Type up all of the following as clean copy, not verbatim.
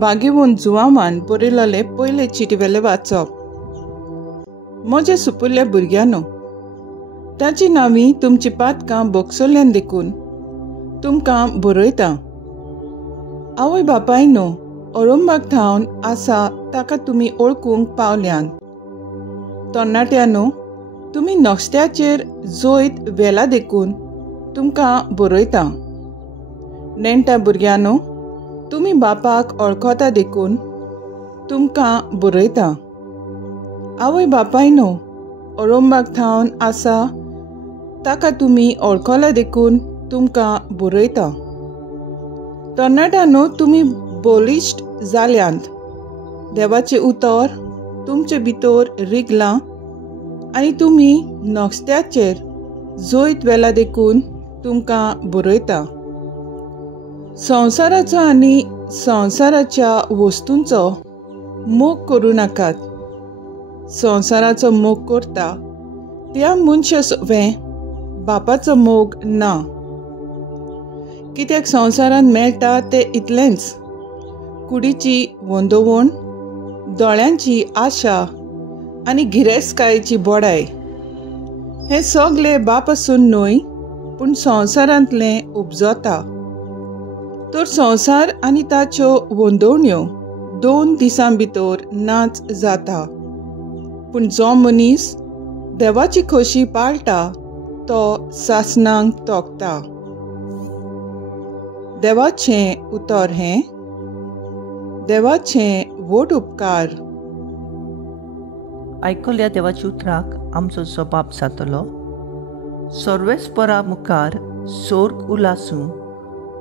बागेवून जुवामान बरयलोले पयले चिटवेले वाचप. म्हज्या सुपुल्ल्या भुरग्यांनो, ताची नांवीं तुमची पातकां बोगसोल्ल्यान देखून तुमकां बरयता. आवय बापायनो, अळंबाक थावन आसा ताका तुमी ओळखूंक पावल्यान. तरणाट्यांनो, तुमी नक्षत्याचेर जोयत वेला देखून तुमकां बरयता. नेण्ट्या भुरग्यांनो, तुमी बापाक वळखता देखून तुमकां बरयता. आवय बापायनो, अळंबाक थावन आसा ताका तुमी वळखला देखून तुमकां बरयता. तरणाट्यांनो, तुमी बलिश्ट जाल्यांत. देवाचें उतर तुमचे भितर रिगलां आनी तुमी नक्षत्याचेर जोयत वेला देखून तुमकां बरयता. संवसाराचो आनी संवसाराच्या वस्तूंचो मोग करूं नाकात. संवसाराचो मोग करता त्या मनशा सोबें बापाचो मोग ना. कित्याक संवसारांत मेळटा तें इतलेंच, कुडीची वंदोवण, दोळ्यांची आशा आनी गिरेस्तकायेची बोडाय. हें सगलें बापासून न्हय पूण संवसारांतलें उपजता. तर संवसार आनी ताच्यो वंदोवण्यो 2 दिसां भितर नाच जाता. पूण जो मनीस देवाची खोशी पाळटा तो सासणांक तोखता. देवाचें उतर हें. देवाचें व्हड उपकार. आयकल्या देवाच्या उतराक आमचो जबाब जातलो. सर्वेस्परा मुखार सोर्ग उलासूं,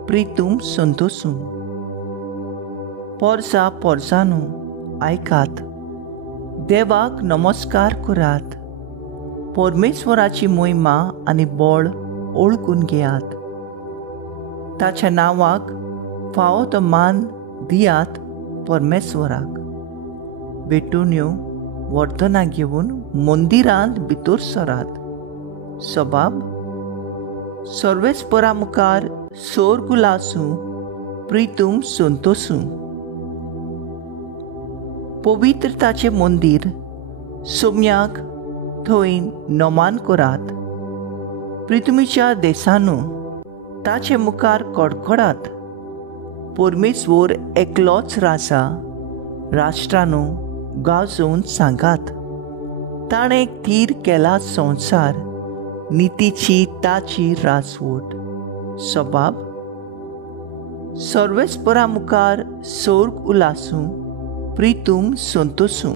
प्रितूम संतोसूं. पोरसा पोरसांनो, आयकात. देवाक नमस्कार करात. परमेश्वराची महिमा आनी बळ ओळखून घेयात. ताच्या नांवाक फावो तो मान दियात परमेश्वराक. बेटुन्यो, वर्तना घेवन मंदिरांत भितर सरात. सबाब, सर्वेस्परा मुखार सोर्ग उलासूं, प्रितूम संतोसूं. पवित्रताचें मंदीर सोम्याक थंय नमान करात. प्रितुमीच्या देसांनो, ताचे मुखार कडकडात. परमेश्वर एकलोच रासा. राष्ट्रांनो, गाजोवन सांगात. ताणें थीर केला संवसार, नितीची ताची राजवट. सबाब, सर्वेस्परा मुखार सोर्ग उलासूं, प्रितूम संतोसूं.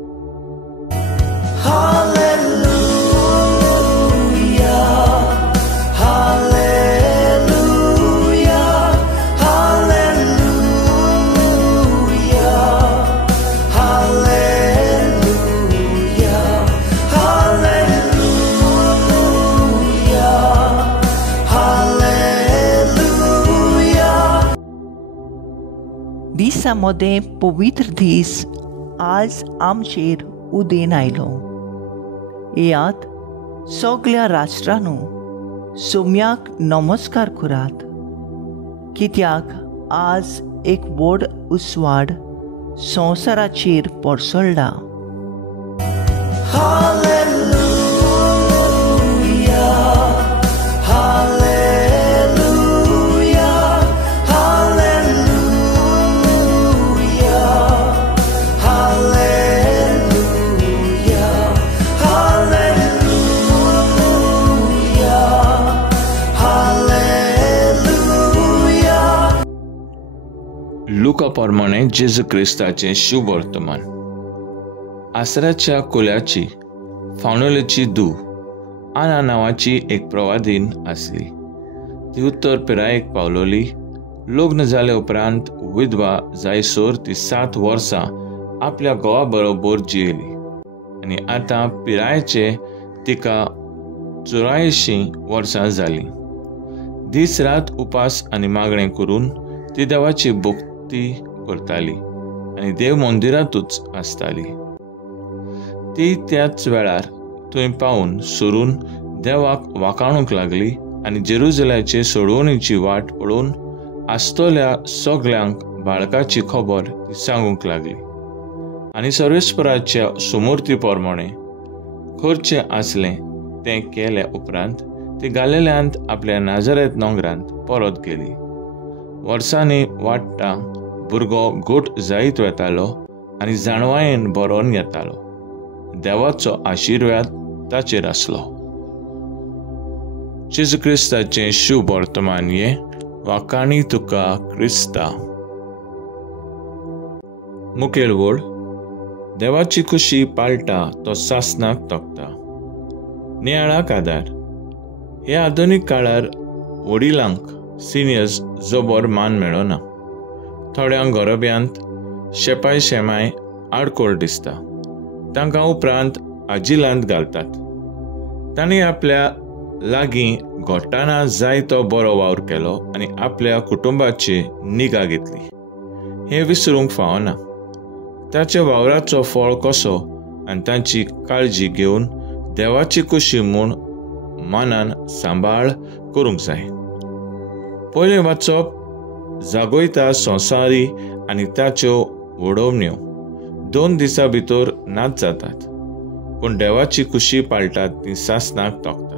दिसांमध्ये पवित्र दीस आज आमचेर उदेन आयलो. येयात, सगळ्या राष्ट्रांनो, सोम्याक नमस्कार करात. कित्याक आज एक व्हड उसवाड संवसाराचेर पडसळ्ळा. लुका प्रमाणे जेजू क्रिस्ताचें शुभ वर्तमान. आसराच्या कोल्याची फावणोलेची धूव आना नांवाची एक प्रवादीन आसली. ती उत्तर पिरायेक पावलोली. लग्न जाले उपरांत विधवा जायसर ती 7 वर्सां आपल्या घोवा बरोबर जियेली आनी आतां पिरायेचे तिका 84 वर्सां जालीं. दीस रात उपास आनी मागणें करून ती देवाची भक्ती करताली आनी देव मंदिरांतूच आसताली. ती त्याच वेळार थंय पावून सरून देवाक वाखाणूंक लागली आनी जेरुसलेमाचे सोडवणेची वाट पळोवन आसतोल्या सगळ्यांक बाळकाची खबर ती सांगूंक लागली आनी सर्वेस्पराच्या सुमूर्ती प्रमाणे खर्चे आसलें तें केले उपरांत ती गालिल्यांत आपल्या नाजरेत नोंगरांत परत गेली. वर्सांनी वाडटा भुरगो घोट जायत वेतालो आनी जाणवायेन बरोवन येतालो. देवाचो आशिर्वाद ताचेर आसलो. जेजू क्रिस्ताचें शुभ वर्तमान हे वा काणी तुका क्रिस्ता. मुखेल वड. देवाची खुशी पाळटा तो सासनाक तोखता. नियाळाक आदार. हे आधुनीक काळार वडिलांक सिनियर्स जबर मान मेळना. थोड्यांक गरोब्यांत शेपाय शेमाय आडकोळ दिसता. तांकां उपरांत आजिलांत घालतात. तांणी आपल्या लागीं घोटाना जाय तो बरो वावर केलो आनी आपल्या कुटुंबाची निगा घेतली. हें विसरूंक फावना. ताच्या वावराचो फळ कसो आनी तांची काळजी घेवन देवाची खुशी म्हूण मनान सांबाळ करूंक जाय. पयलें वाचप जागोयता संवसारी आनी ताच्यो वडोवण्यो 2 दिसां भितर नाच जातात, पूण देवाची खुशी पाळटात ती सासनाक तोखतात.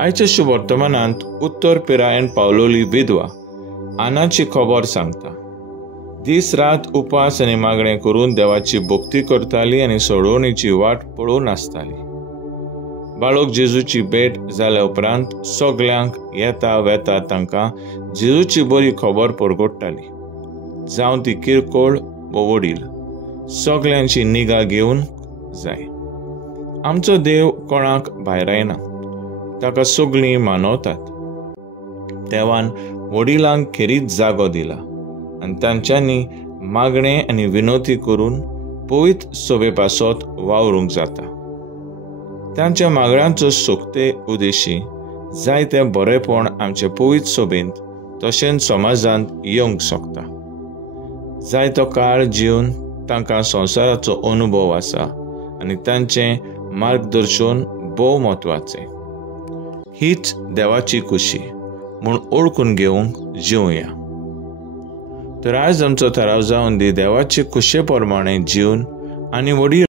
आयच्या शुभ वर्तमानांत उत्तर पिरायेन पावलोली विधवा आनाची खबर सांगता. दीस रात उपास आनी मागणें करून देवाची भक्ती करताली आनी सोडवणेची वाट पळोवन आसताली. बाळक जेजूची भेट जाल्या उपरांत सगल्यांक येता वेता तांकां जेजूची बरी खबर परगडटाली. जावं ती किरकोळ वा वडील, सगल्यांची निगा घेवन जाय. आमचो देव कोणाक भायरायना. ताका सगळीं मानवतात. देवान वडिलांक खेरीत जागो दिला आनी तांच्यांनी मागणें आनी विनोती करून पवित्र सोबे पासत वावरूंक जाता. तांच्या मागण्यांचो सोखते उद्देशी जायते बरेपण आमचे पवित्र सोबेंत तशेंच समाजांत येवंक शकता. जायतो काळ जिवन तांकां संवसाराचो अनुभव आसा आनी तांचें मार्गदर्शन भोव म्हत्वाचें. हीच देवाची खुशी म्हूण ओळखून घेवंक जिवया. तर आयज आमचो थाराव जावन दी देवाचे खुशे प्रमाणे जीवन आनी वडील